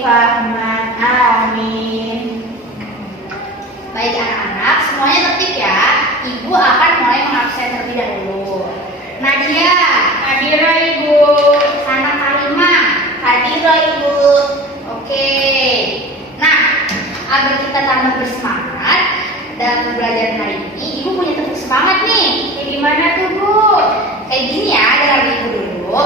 fahman. Amin. Baik anak-anak, semuanya tertib ya. Ibu akan mulai mengabsen terlebih dahulu. Nadia, Hadira Ibu. Sana Karimah, Hadira Ibu. Oke. Nah, agar kita tambah bersemangat dalam pembelajaran hari ini, Ibu punya tepuk semangat nih. Kayak gimana tuh Bu? Kayak gini ya, dengar Ibu dulu.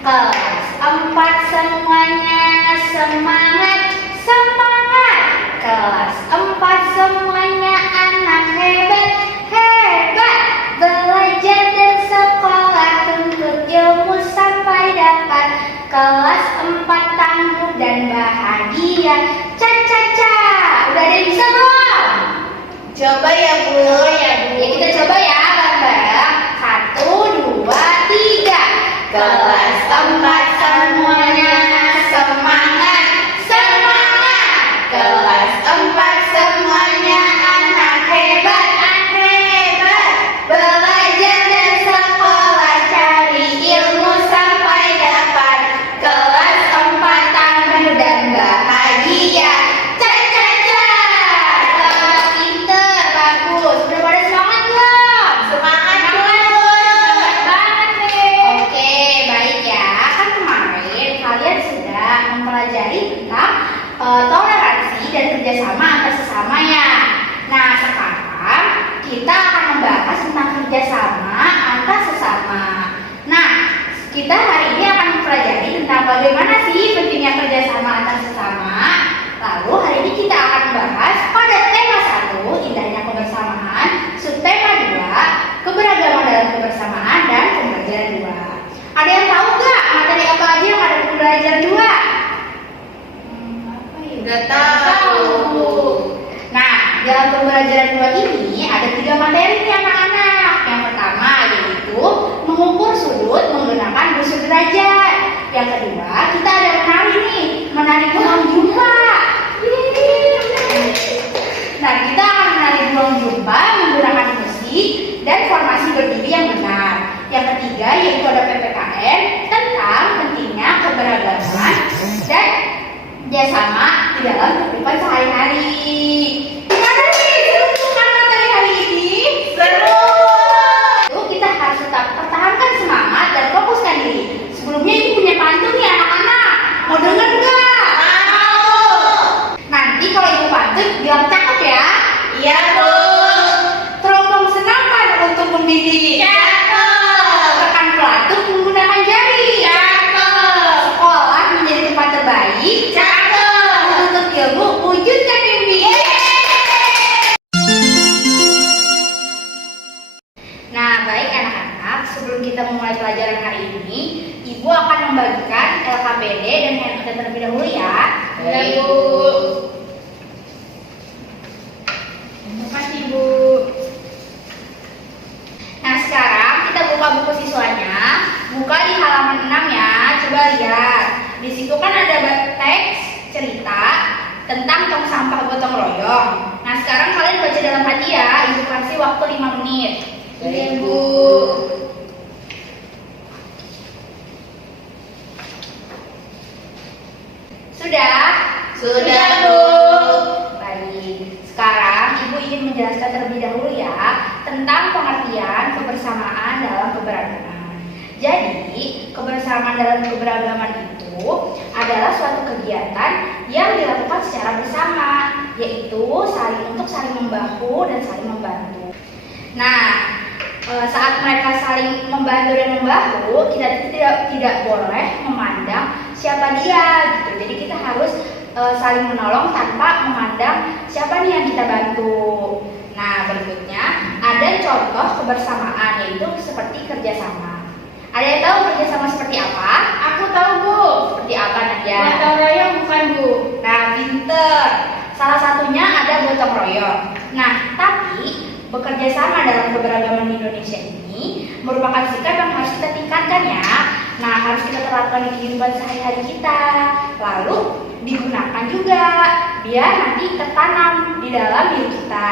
Kelas 4 semuanya semangat, semangat. Kelas 4 semuanya anak hebat, hebat. Belajar dan sekolah tuntut ilmu sampai dapat. Kelas 4 tangguh dan bahagia. Ca-ca-ca. Udah ada yang bisa belum? Coba ya Bu, ya Bu. Ya kita coba ya bareng-bareng. 1, 2, 3. Kelas 4 semuanya semangat, semangat. Kelas 4 semuanya anak hebat, hebat. Belajar dan sekolah cari ilmu sampai dapat. Kelas 4 tangguh dan bahagia. Ca-ca-ca. Selamat, pinter, bagus. Udah pada semangat belum? Semangat Bu. Semangat banget nih. Oke, baik ya. Kan kemarin kalian sudah mempelajari tentang toleransi dan kerjasama antar sesama ya. Nah, sekarang kita akan membahas tentang kerjasama antar sesama. Nah, kita hari ini akan mempelajari tentang bagaimana sih pentingnya kerjasama antar sesama. Lalu hari ini kita akan membahas pada tema 1, indahnya kebersamaan, subtema 2, keberagaman dalam kebersamaan, dan pembelajaran 2. Ada yang tahu nggak materi apa aja yang ada di pembelajaran 2? Apa ya? Nggak tahu. Nah, dalam pembelajaran 2 ini ada 3 materi nih anak-anak. Yang pertama yaitu mengukur sudut menggunakan busur derajat. Yang kedua, kita ada menari nih, menari buang jumpa. Nah, kita akan menari buang jumpa menggunakan musik dan formasi berdiri yang benar. Yang ketiga yaitu ada PPKN tentang pentingnya keberagaman dan kerjasama di dalam kehidupan sehari-hari. Gimana sih? Seru kan materi hari ini? Seru. Itu kita harus tetap pertahankan semangat dan fokuskan diri. Sebelumnya ibu punya pantun nih anak-anak. Mau denger nggak? Mau. Nanti kalau ibu pantun bilang cakep ya. Iya Bu. Teropong senapan untuk membidik. Cakep. Tekan pelatuk menggunakan jari. Cakep. Sekolah menjadi tempat terbaik. Cakep. Menuntut ilmu, wujudkan mimpi. Nah, baik anak-anak, sebelum kita memulai pelajaran hari ini, Ibu akan membagikan LKPD dan handphone terlebih dahulu ya. Baik Bu. Terima kasih Bu. Nah, sekarang kita buka buku siswanya. Buka di halaman 6 ya. Coba lihat. Di situ kan ada teks cerita tentang tong sampah gotong royong. Nah, sekarang kalian baca dalam hati ya. Ibu kasih waktu 5 menit. Baik Bu. Sudah? Sudah Bu. Baik. Sekarang Ibu ingin menjelaskan terlebih dahulu ya tentang pengertian kebersamaan dalam keberagaman. Jadi, kebersamaan dalam keberagaman itu adalah suatu kegiatan yang dilakukan secara bersama, yaitu untuk saling membahu dan saling membantu. Nah, saat mereka saling membantu dan membahu, kita tidak boleh memandang siapa dia gitu. Jadi kita harus saling menolong tanpa memandang siapa nih yang kita bantu. Nah, berikutnya ada contoh kebersamaan yaitu seperti kerjasama. Ada yang tahu kerjasama seperti apa? Aku tahu Bu. Seperti apa Nadia? Gotong royong bukan Bu? Nah, pinter. Salah satunya ada gotong royong. Nah, tapi bekerja sama dalam keberagaman di Indonesia ini merupakan sikap yang harus kita tingkatkan ya. Nah, harus kita terapkan di kehidupan sehari-hari kita. Lalu digunakan juga biar nanti tertanam di dalam diri kita.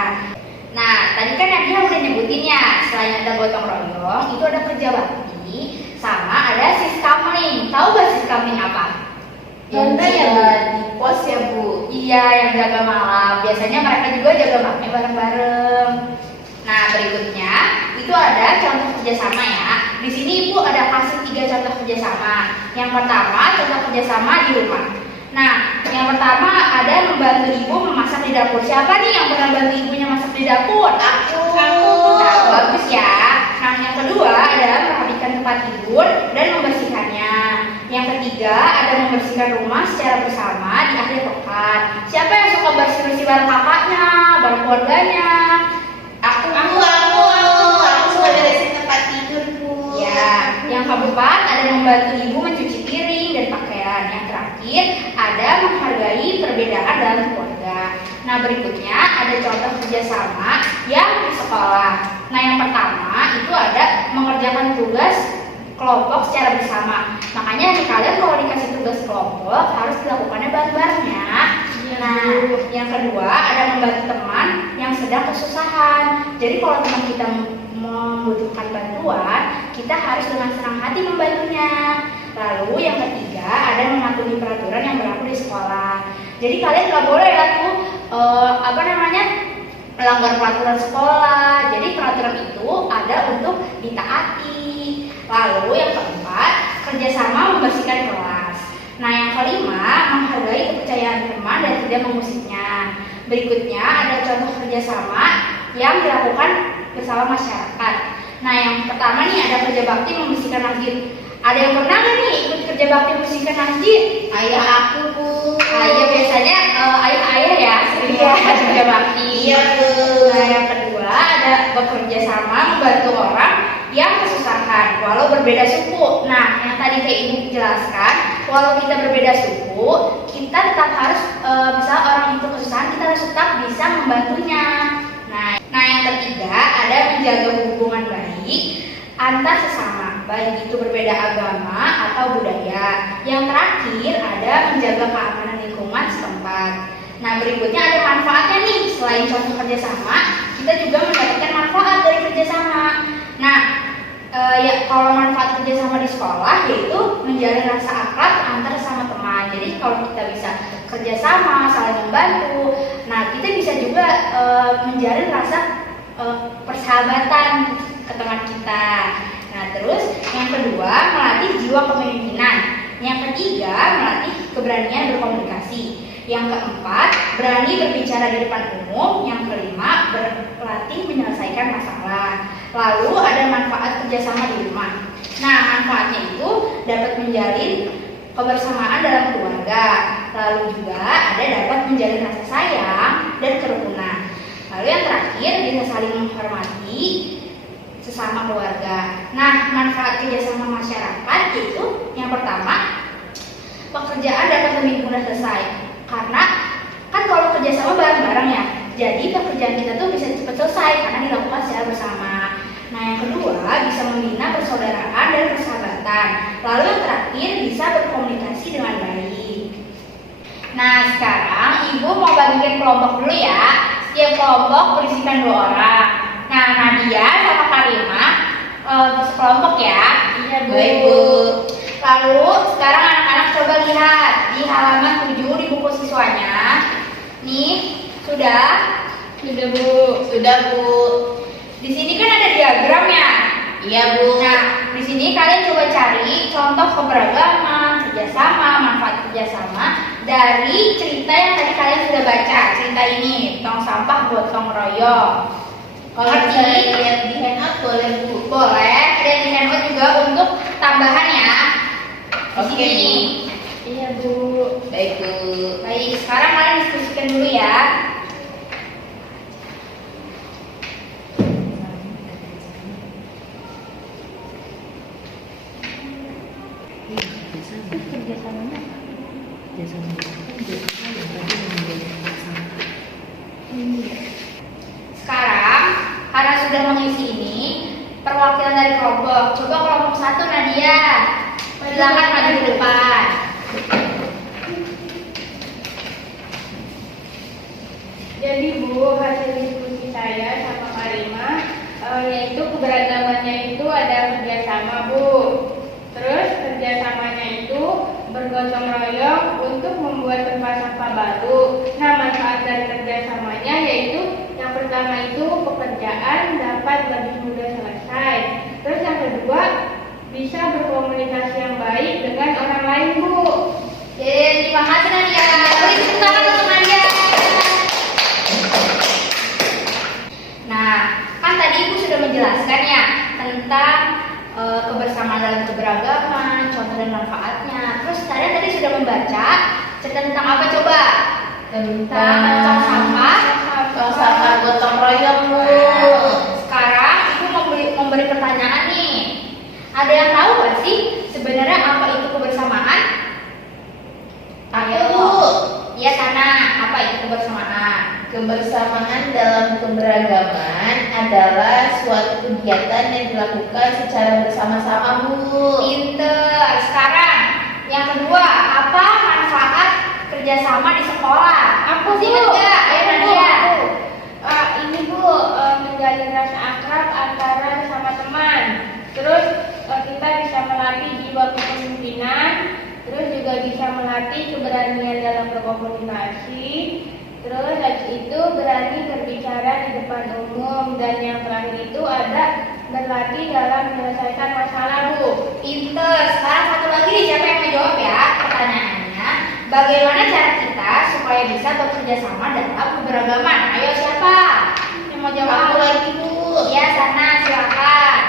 Nah, tadi kan Nadia udah nyebutin ya, selain ada gotong royong, itu ada kerja bakti, sama ada siskamling. Tahu gak siskamling apa? Yang Yang ya di Iya, yang jaga malam. Biasanya mereka juga jaga malamnya bareng-bareng. Nah, berikutnya itu ada contoh kerjasama ya. Di sini Ibu ada kasih 3 contoh kerjasama. Yang pertama, contoh kerjasama di rumah. Nah, yang pertama ada membantu ibu memasak di dapur. Siapa nih yang pernah bantu ibunya masak di dapur? Aku. Nah, bagus ya. Nah, yang kedua adalah merapikan tempat tidur dan membersihkannya. Yang ketiga ada membersihkan rumah secara bersama di akhir pekan. Siapa yang suka bersih-bersih bareng kakaknya, bareng keluarganya? Aku suka beresin tempat tidur, Bu. Ya, yang keempat ada membantu ibu mencuci piring dan pakaian. Yang terakhir ada menghargai perbedaan dalam keluarga. Nah, berikutnya ada contoh kerjasama yang di sekolah. Nah, yang pertama itu ada mengerjakan tugas kelompok secara bersama. Makanya kalian kalau dikasih tugas kelompok harus dilakukannya bareng-bareng ya. Nah, yang kedua ada membantu teman yang sedang kesusahan. Jadi kalau teman kita membutuhkan bantuan, kita harus dengan senang hati membantunya. Lalu yang ketiga ada mematuhi peraturan yang berlaku di sekolah. Jadi kalian nggak boleh ya tuh melanggar peraturan sekolah. Jadi peraturan itu ada untuk ditaati. Lalu yang keempat kerjasama membersihkan kelas. Nah, yang kelima menghargai kepercayaan teman dan tidak mengusiknya. Berikutnya ada contoh kerjasama yang dilakukan bersama masyarakat. Nah, yang pertama nih ada kerja bakti membersihkan masjid. Ada yang pernah nggak nih ikut kerja bakti membersihkan masjid? Ayah aku, Bu. Ayah biasanya ayah-ayah ya sering kerja bakti. Iya, Bu. Nah, yang kedua ada bekerja sama membantu orang yang kesusahan walau berbeda suku. Nah, yang tadi kayak Ibu jelaskan, walau kita berbeda suku, kita tetap harus misal orang itu kesusahan, kita harus tetap bisa membantunya. Nah, yang ketiga ada menjaga hubungan baik antar sesama, baik itu berbeda agama atau budaya. Yang terakhir ada menjaga keamanan lingkungan setempat. Nah, berikutnya ada manfaatnya nih. Selain contoh kerjasama, kita juga mendapatkan manfaat dari kerjasama. Nah, kalau manfaat kerjasama di sekolah yaitu menjalin rasa akrab antar sesama teman. Jadi kalau kita bisa kerjasama, saling membantu, nah kita bisa juga menjalin rasa persahabatan ke teman kita. Nah, terus yang kedua melatih jiwa kepemimpinan. Yang ketiga melatih keberanian berkomunikasi. Yang keempat berani berbicara di depan umum. Yang kelima berlatih menyelesaikan masalah. Lalu ada manfaat kerjasama di rumah. Nah, manfaatnya itu dapat menjalin kebersamaan dalam keluarga. Lalu juga ada dapat menjalin rasa sayang dan kerukunan. Lalu yang terakhir bisa saling menghormati sesama keluarga. Nah, manfaat kerjasama masyarakat itu yang pertama, pekerjaan dapat lebih mudah selesai. Karena kan kalau kerjasama bareng-bareng ya, jadi pekerjaan kita tuh bisa cepat selesai karena dilakukan secara bersama. Nah, yang kedua bisa membina persaudaraan dan persahabatan. Lalu yang terakhir bisa berkomunikasi dengan baik. Nah, sekarang Ibu mau bagikan kelompok dulu ya. Setiap kelompok berisikan 2 orang. Nah, Nadia sama Karimah sekelompok ya. Iya, Bu. Baik, Bu. Lalu sekarang anak-anak coba lihat di halaman 7 di buku siswanya. Nih, sudah? Sudah, Bu. Sudah, Bu. Di sini kan ada diagram ya? Iya, Bu. Nah, di sini kalian coba cari contoh keberagaman, kerjasama, manfaat kerjasama dari cerita yang tadi kalian sudah baca. Cerita ini, tong sampah gotong royong. Kalau bisa lihat di handout boleh, Bu. Boleh, lihat di handout juga untuk tambahan ya. Di Oke, sini. Iya, Bu. Baik, Bu. Baik, sekarang kalian diskusikan dulu ya. Sekarang, karena sudah mengisi ini, perwakilan dari kelompok. Coba kelompok 1 Nadia. Silakan maju ke depan. Jadi, Bu, hasil diskusi saya sama Karimah yaitu keberagamannya itu ada kerjasama, Bu. Terus kerjasamanya itu bergotong royong untuk membuat tempat sampah baru. Nah, dapat lebih mudah selesai. Terus yang kedua, bisa berkomunikasi yang baik dengan orang lain, Bu. Terima kasih Nadia. Beri tepuk tangan untuk Nadia. Nah, kan tadi Ibu sudah menjelaskan ya tentang kebersamaan dalam keberagaman, contoh dan manfaatnya. Terus kalian tadi sudah membaca cerita tentang apa coba? Tentang tong sampah, gotong royong, Bu. Sekarang Ibu memberi pertanyaan nih. Ada yang tahu gak sih sebenarnya apa itu kebersamaan? Ayo, Bu. Ya Sana, apa itu kebersamaan? Kebersamaan dalam keberagaman adalah suatu kegiatan yang dilakukan secara bersama-sama, Bu. Pinter. Sekarang yang kedua, apa manfaat kerjasama di sekolah? Aku, Masih Bu. ingat nggak? Ayo Nadia. Ini, Bu, menjalin rasa akrab antara sama teman. Terus kita bisa melatih jiwa kepemimpinan. Terus juga bisa melatih keberanian dalam berkomunikasi. Terus habis itu berani berbicara di depan umum. Dan yang terakhir itu ada berlatih dalam menyelesaikan masalah, Bu. Pinter. Sekarang satu lagi nih, siapa yang menjawab ya pertanyaannya? Bagaimana cara kita supaya bisa bekerja sama dalam keberagaman? Ayo siapa yang mau jawab? Aku lagi, Bu. Ya Sana, silakan.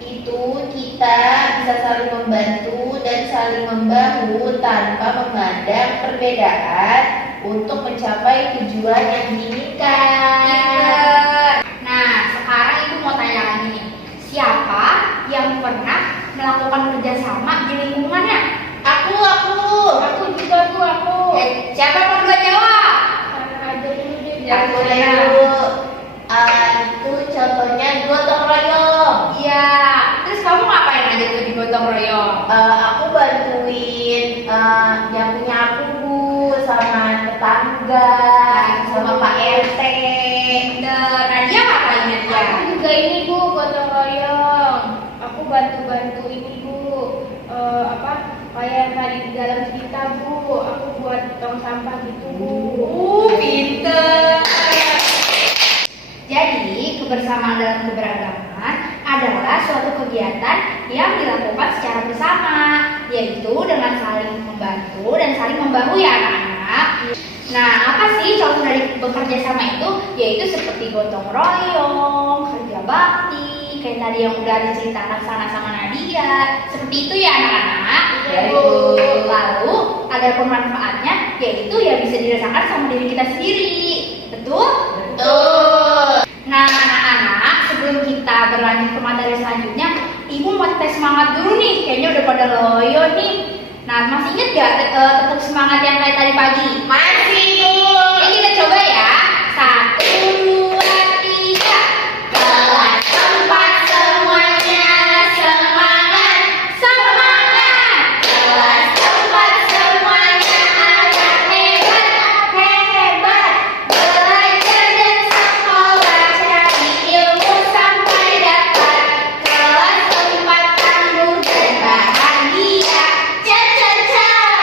Itu kita bisa saling membantu dan saling membahu tanpa memandang perbedaan untuk mencapai tujuan yang diinginkan. Pinter. Nah, sekarang Ibu mau tanya lagi nih. Siapa yang pernah melakukan kerjasama di lingkungannya? Aku. Aku juga, Bu, aku. Siapa yang mau duluan jawab? Sana aja dulu deh. Aku dulu. Itu contohnya gotong royong. Iya. Terus kamu ngapain aja tuh di gotong royong? Aku bantuin yang punya aku, Bu, sama tetangga, sama Pak RT. Pinter. Nadia ngapain Nadia? Aku juga ini, Bu, gotong royong. Aku bantu-bantu ini, Bu. Kayak yang tadi di dalam cerita, Bu. Aku buat tong sampah gitu, Bu. Pinter. Jadi, kebersamaan dalam keberagaman adalah suatu kegiatan yang dilakukan secara bersama, yaitu dengan saling membantu dan saling membahu ya anak-anak. Nah, apa sih contoh dari bekerja sama itu? Yaitu seperti gotong royong, kerja bakti, kayak tadi yang udah diceritakan Sana sama Nadia. Seperti itu ya anak-anak. Iya, Bu. Lalu, ada pemanfaatnya, yaitu ya bisa dirasakan sama diri kita sendiri. Betul? Betul. Nah, anak-anak, sebelum kita berlanjut ke materi selanjutnya, Ibu mau tes semangat dulu nih. Kayaknya udah pada loyo nih. Nah, masih inget gak tepuk semangat yang kayak tadi pagi? Masih, Bu. Ini kita coba ya. 1, 2, 3. Kelas 4 semuanya semangat. Semangat! Kelas 4 semuanya anak Hebat! belajar dan sekolah cari ilmu sampai dapat. Kelas 4 tangguh dan bahagia. Ca.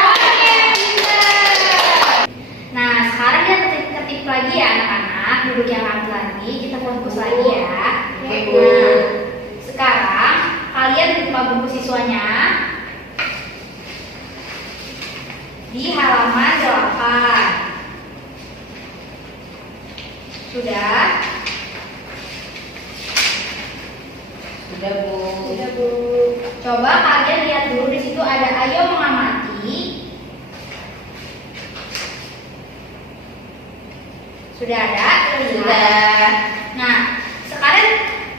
Oke, pinter. Nah, sekarang kita tertib lagi ya anak-anak. Duduk yang rapi lagi. Kita fokus lagi ya. Oke, Bu. Nah, sekarang kalian buka buku siswanya di halaman 8. Sudah? Sudah, Bu. Udah, Bu. Coba kalian lihat dulu di situ ada ayo mengamati. Sudah ada? Sudah. Nah, sekarang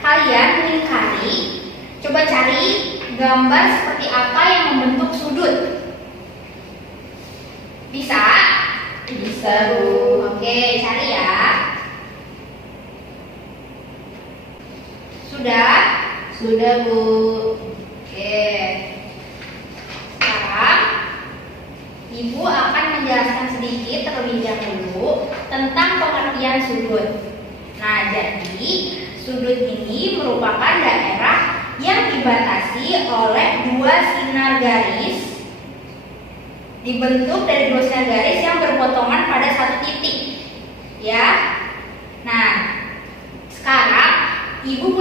kalian melingkari. Coba cari gambar seperti apa yang membentuk sudut. Bisa? Bisa, Bu. Oke, cari ya. Sudah? Sudah, Bu. Oke. Sekarang Ibu akan menjelaskan sedikit terlebih dahulu tentang pengertian sudut. Nah, jadi sudut ini merupakan daerah yang dibatasi oleh dua sinar garis, dibentuk dari dua sinar garis yang berpotongan pada satu titik. Ya. Nah, sekarang Ibu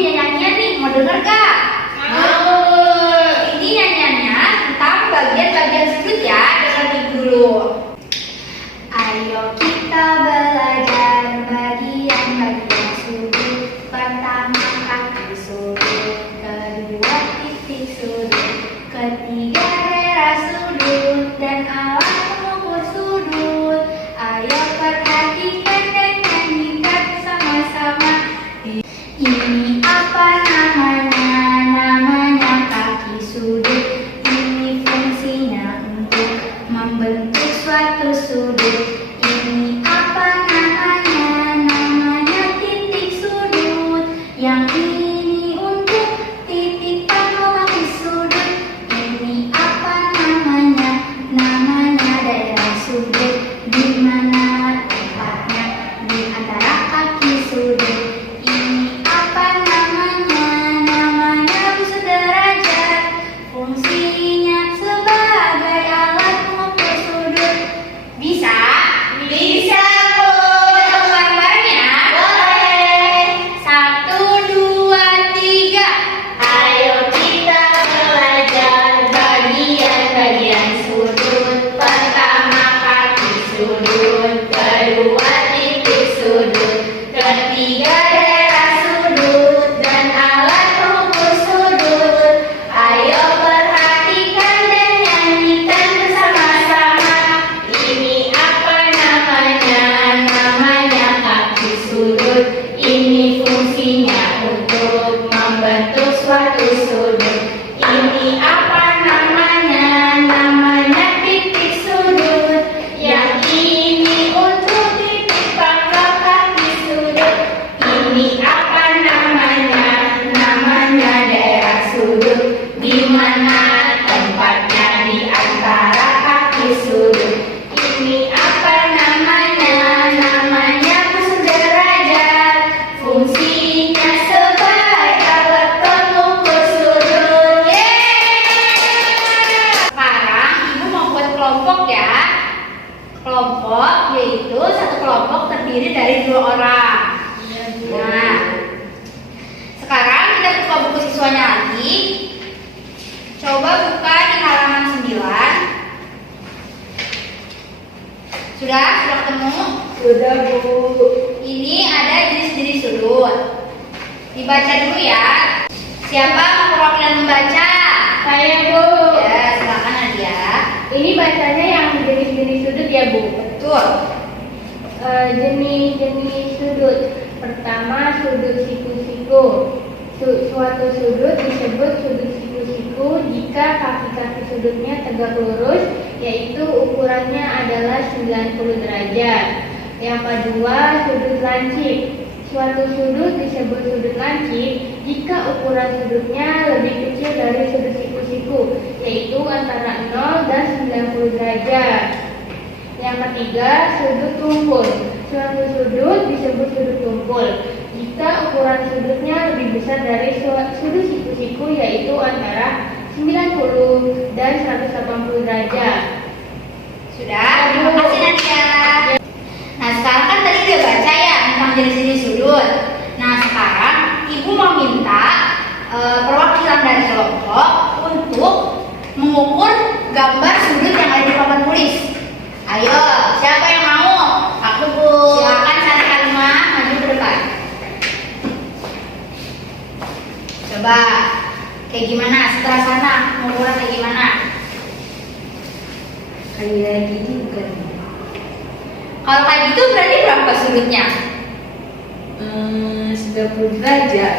sudut. Ini apa namanya? Namanya titik sudut. Yang ini untuk titik pangkal kaki sudut. Ini apa namanya? Namanya daerah sudut. Di mana tempatnya? Di antara kaki sudut. Ini apa namanya? Namanya busur derajat. Fungsinya sebagai alat mengukur sudut. Bisa? Bisa, Bu. Kita bareng-bareng ya? Boleh. 1, 2, 3. Ayo kita belajar bagian-bagian sudut. Pertama kaki sudut, kedua titik sudut, ketiga daerah sudut dan alat pengukur sudut. Ayo perhatikan dan nyanyikan bersama-sama. Ini apa namanya? Namanya kaki sudut. Ini fungsinya untuk membentuk suatu sudut. Ini apa namanya? Namanya titik sudut. Yang ini untuk titik pangkal kaki sudut. Ini apa namanya? Namanya daerah sudut. Di mana tempatnya? Di antara kaki sudut. Ini apa namanya? Namanya busur derajat. Fungsinya sebagai alat pengukur sudut. Sekarang ibu mau buat kelompok ya. Kelompok yaitu satu kelompok terdiri dari 2 orang. Nah, sekarang kita buka buku siswanya lagi. Coba buka di halaman 9. Sudah ketemu? Sudah, Bu. Ini ada jenis-jenis sudut. Dibaca dulu ya. Siapa mau perwakilan membaca? Saya, Bu. Ya, silakan Nadia. Ini bacanya yang jenis-jenis sudut ya, Bu. Betul. Jenis-jenis sudut. Pertama, sudut siku-siku. Suatu sudut disebut sudut siku-siku jika kaki-kaki sudutnya tegak lurus, yaitu ukurannya adalah 90 derajat. Yang kedua, sudut lancip. Suatu sudut disebut sudut lancip jika ukuran sudutnya lebih kecil dari sudut siku-siku, yaitu antara 0 dan 90 derajat. Yang ketiga, sudut tumpul. Suatu sudut disebut sudut tumpul jika ukuran sudutnya lebih besar dari sudut siku-siku, yaitu antara 90 dan 180 derajat. Sudah, terima kasih Nadia. Nah, sekarang kan tadi udah baca ya tentang jenis-jenis sudut. Nah, sekarang ibu mau minta perwakilan dari kelompok untuk mengukur gambar sudut yang ada di papan tulis. Ayo, siapa yang mau? Aku, Bu. Silakan Sari Kalimah maju ke depan. Coba, kayak gimana? Setelah sana, mengukur kayak gimana? Kayak gini bukan? Kalau kayak gitu berarti berapa sudutnya? 90 derajat.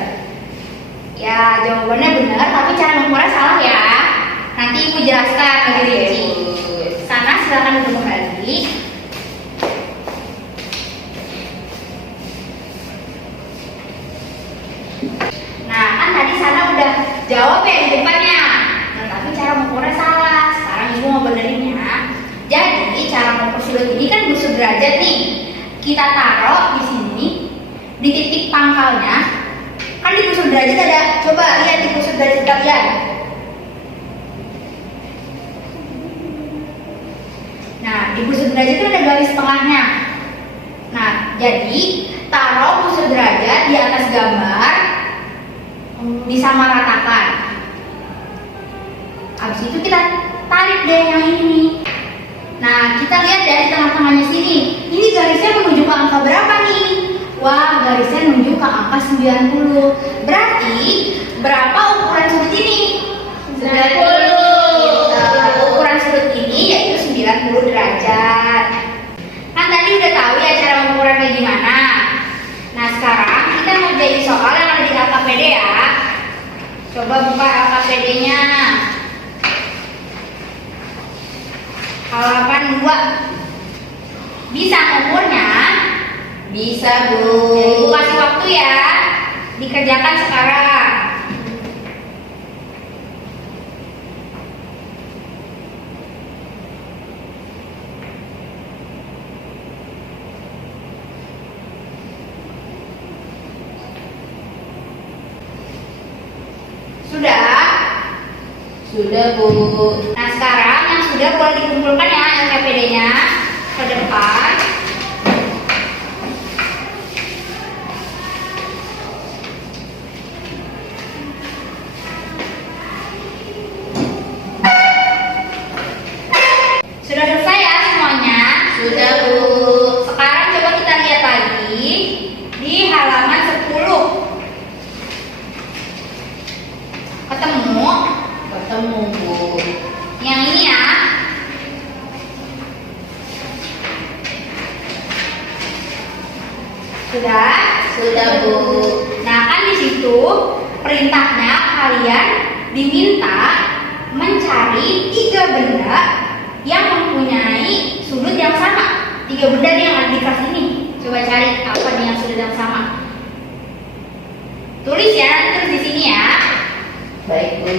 Ya, jawabannya benar, tapi cara mengukurnya salah ya. Nanti ibu jelaskan lebih rinci. Sana silakan duduk kembali. Nah, kan tadi sana udah jawab ya di depannya. Nah, tapi cara mengukurnya salah. Sekarang ibu mau benerinnya. Jadi cara mengukur sudut ini kan busur derajat nih. Kita taruh di sini di titik pangkalnya. Kan di busur derajat ada. Coba lihat di busur derajat kalian. Nah, di busur derajat itu ada garis tengahnya. Nah, jadi taruh busur derajat di atas gambar, disamaratakan. Habis itu kita tarik deh yang ini. Nah, kita lihat dari tengah-tengahnya sini. Ini garisnya menuju ke angka berapa nih? Wah, garisnya menuju ke angka 90. Berarti berapa ukuran sudut ini? 90. Ukuran sudut ini yaitu 90 derajat. Kan tadi udah tahu ya cara mengukur kayak gimana. Nah, sekarang kita mau jadi soal yang ada di LKPD ya. Coba buka LKPD-nya. Halaman 2. Bisa umurnya? Bisa, Bu. Ya, Ibu kasih waktu ya. Dikerjakan sekarang. Sudah? Sudah, Bu. Nah sekarang yang sudah boleh dikumpulkan ya LKPD-nya ke depan. Sudah selesai ya semuanya? Sudah, Bu. Sekarang coba kita lihat lagi di halaman 10. Ketemu? Ketemu, Bu. Yang ini ya. Sudah? Sudah, Bu. Nah, kan di situ perintahnya kalian diminta mencari 3 benda yang mempunyai sudut yang sama. 3 benda yang ada di kelas ini. Coba cari apa nih yang sudut yang sama. Tulis ya, nanti tulis di sini ya. Baik, Bu.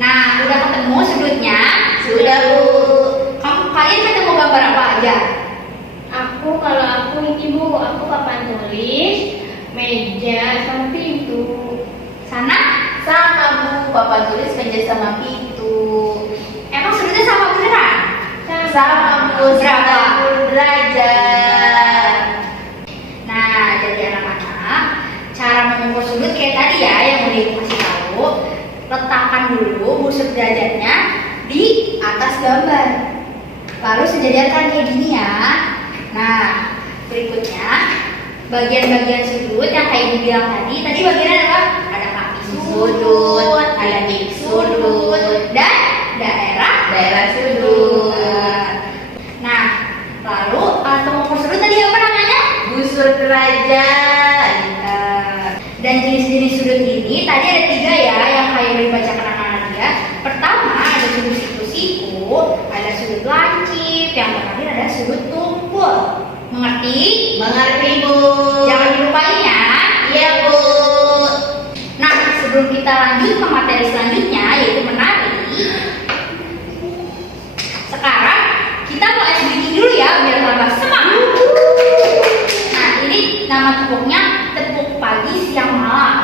Nah, udah ketemu sudutnya? Sudah, Bu. Kalian ketemu gambar apa aja? Kalau aku ini Bu, aku papan tulis, meja, sama pintu. Sana? Sama, Bu. Papan tulis, meja sama pintu. Emang sudutnya sama beneran? Sama, Bu. Berapa? 90 derajat. Nah, jadi anak-anak, cara mengukur sudut kayak tadi ya yang udah Ibu kasih tahu. Letakkan dulu busur derajatnya di atas gambar. Lalu sejajarkan kayak gini ya. Nah, berikutnya bagian-bagian sudut yang kayak Ibu bilang tadi bagiannya apa? Ada kaki sudut, ada titik sudut, dan daerah sudut. Nah, lalu atau mengukur sudut tadi apa namanya? Busur derajat. Dan jenis-jenis sudut ini tadi ada 3 ya yang kayak udah dibacakan anak-anak lihat. Pertama ada sudut siku-siku, ada sudut lancip, yang terakhir ada sudut tumpul. Mengerti? Mengerti, Bu. Jangan dilupain ya. Iya, Bu. Nah, sebelum kita lanjut ke materi selanjutnya yaitu menari, sekarang kita mau ice breaking dulu ya biar tambah semangat. Nah, ini nama tepuknya tepuk pagi siang malam.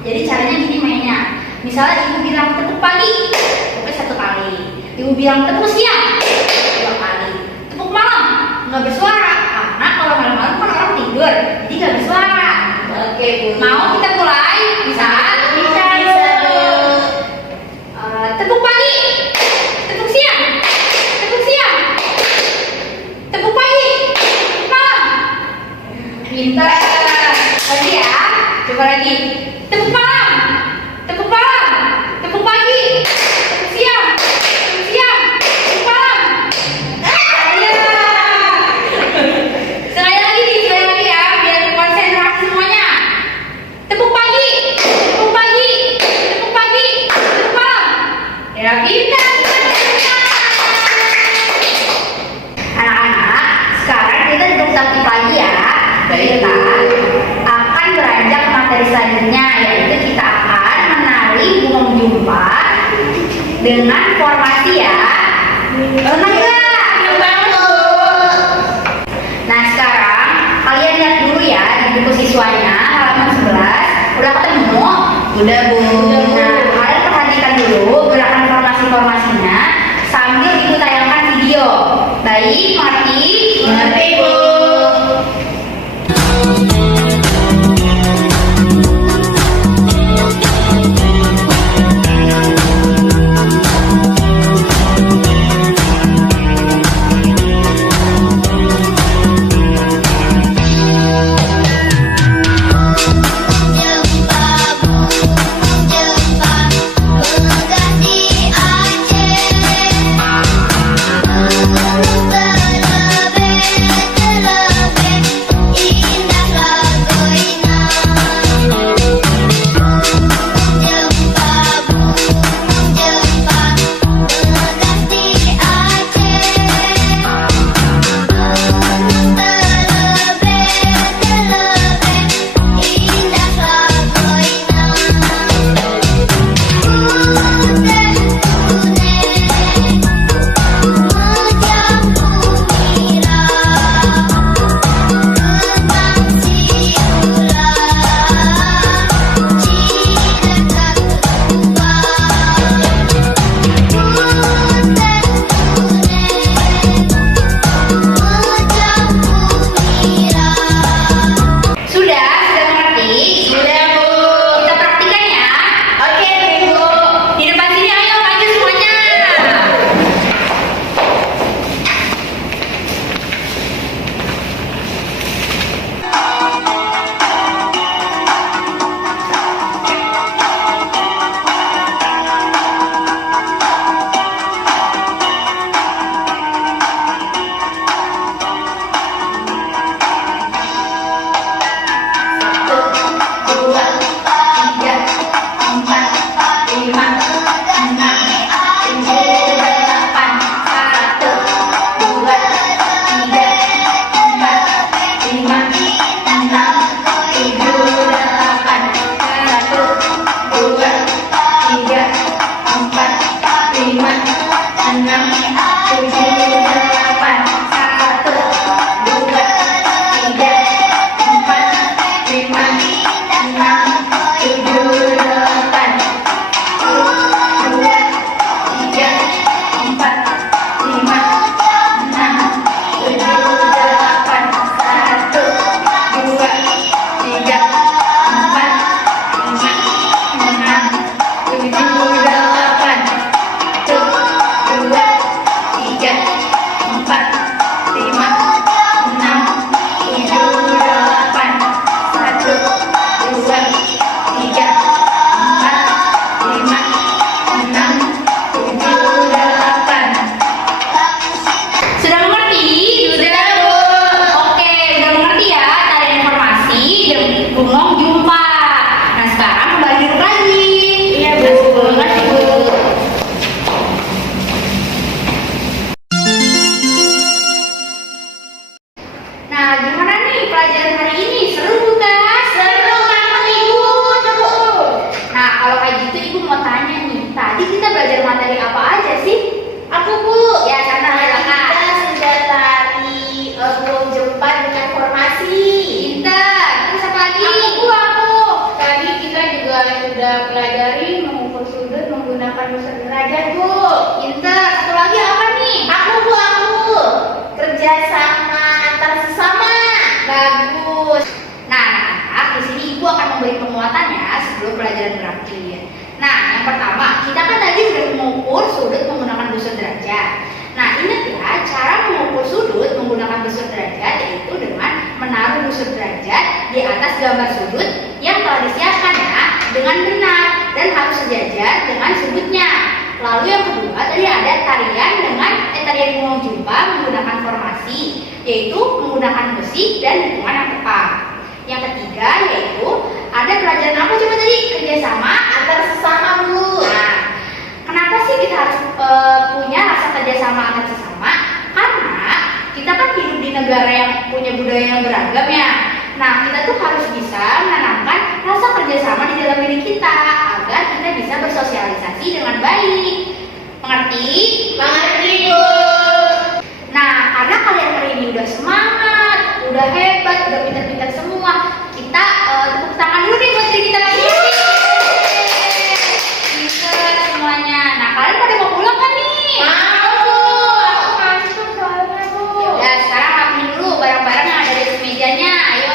Jadi caranya gini mainnya. Misalnya Ibu bilang tepuk pagi, tepuknya 1 kali. Ibu bilang tepuk siang, 2 kali. Tepuk malam, nggak bersuara. Karena kalau malam-malam kan orang tidur, jadi nggak bersuara. Oke, Bu. Mau kita mulai? Bisa? Bisa, Bu. Tepuk pagi, tepuk siang, tepuk siang, tepuk pagi, tepuk malam. Pintar. Lagi ya. Coba lagi. Tepuk malam, tepuk malam, tepuk pagi, tepuk siang, tepuk malam. Iya. Sekali lagi ya, biar konsentrasi semuanya. Tepuk pagi, tepuk pagi, tepuk pagi, tepuk malam. Ya pintar. Anak-anak, sekarang kita duduk aktif lagi ya. Baik, Kita akan beranjak ke materi selanjutnya, yaitu kita akan menari bunga jumpa dengan formasi ya. Pernah nggak? Nah sekarang kalian lihat dulu ya di buku siswanya halaman 11. Udah ketemu? Udah, Bu. Nah kalian perhatikan dulu gerakan formasi-formasinya sambil Ibu tayangkan video. Baik, mengerti? Mengerti, Bu. enam, tujuh, delapan, satu, dua, tiga, empat, lima, enam, tujuh, delapan, dua, tiga, empat, lima, enam, tujuh, delapan, satu, dua, tiga, empat, lima, enam, tujuh, delapan, dua, tiga, empat, lima, enam, tujuh, delapan, satu, dua, tiga, empat, lima, enam, tujuh, delapan. Sudah mengerti? Sudah, Bu. Oke, udah mengerti ya tarian informasi dan bengong jumpa. Nah, sekarang kembali duduk lagi. Iya, Bu. Bu. Makasih, Bu. Nah, gimana nih pelajaran hari ini? Seru bukan? Seru banget, Ibu. Coba. Nah, kalau kayak gitu Ibu mau tanya nih. Tadi kita belajar materi apa aja sih? Aku Bu, Ya, Sandra, silakan. kita sudah tari burung jempat dengan formasi. Pintar. Terus apa lagi? Aku. Tadi kita juga sudah pelajari mengukur sudut menggunakan busur derajat, Bu. Pintar. Satu lagi apa nih? Aku kerjasama antar sesama. Bagus. Nah, anak-anak, di sini Ibu akan memberi penguatannya sebelum pelajaran berakhir. Nah, yang pertama, kita kan tadi udah mengukur sudut menggunakan busur derajat. Nah, ingat ya, cara mengukur sudut menggunakan busur derajat yaitu dengan menaruh busur derajat di atas gambar sudut yang telah disiapkan ya dengan benar dan harus sejajar dengan sudutnya. Lalu yang kedua, tadi ada tarian bengong jumpa menggunakan formasi, yaitu menggunakan musik dan hitungan yang tepat. Yang ketiga yaitu ada pelajaran apa coba tadi? Kerjasama Antar sesama Bu. Nah, kenapa sih kita harus punya rasa kerjasama antar sesama? Karena kita kan hidup di negara yang punya budaya yang beragam ya. Nah, kita tuh harus bisa menanamkan rasa kerjasama di dalam diri kita agar kita bisa bersosialisasi dengan baik. Mengerti? Mengerti Bu. Nah, karena kalian hari ini udah semangat, udah hebat, udah pintar-pintar semua, kita tepuk tangan dulu nih buat diri kita masing-masing. Pintar semuanya. Nah, kalian pada mau pulang kan nih? Mau Bu. Aku masuk soalnya, Bu. Ya, sekarang rapiin dulu barang-barang yang ada di atas mejanya. Ayo.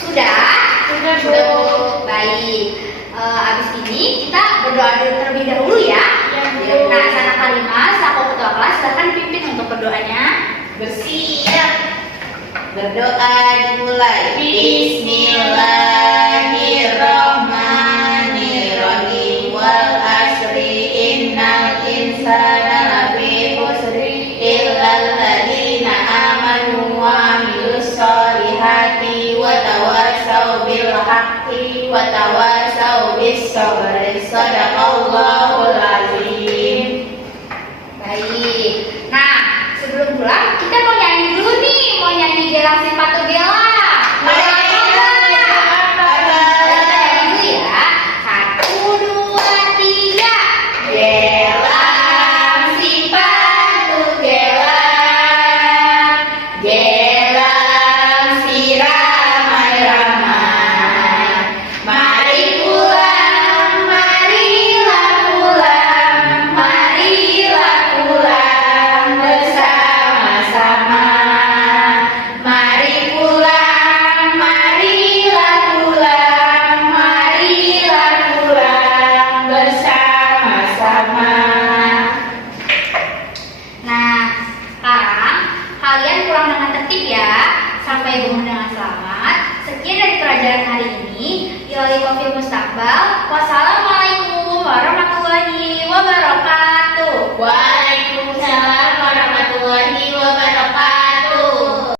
Sudah? Sudah, Bu. Sudah, Bu. Baik. Abis ini kita berdoa dulu terlebih dahulu ya. Ya, Bu. Nah, Sana Kalimah selaku ketua kelas silahkan dipimpin untuk berdoanya. Bersiap. Berdoa dimulai. Bismillahirrahmanirrahim. Wal asri innal insana lafi khusri illal ladzina amanu wa amilus solihati wa tawassaw bil haqqi wa tawassaw bis sabri. Shadaqallahul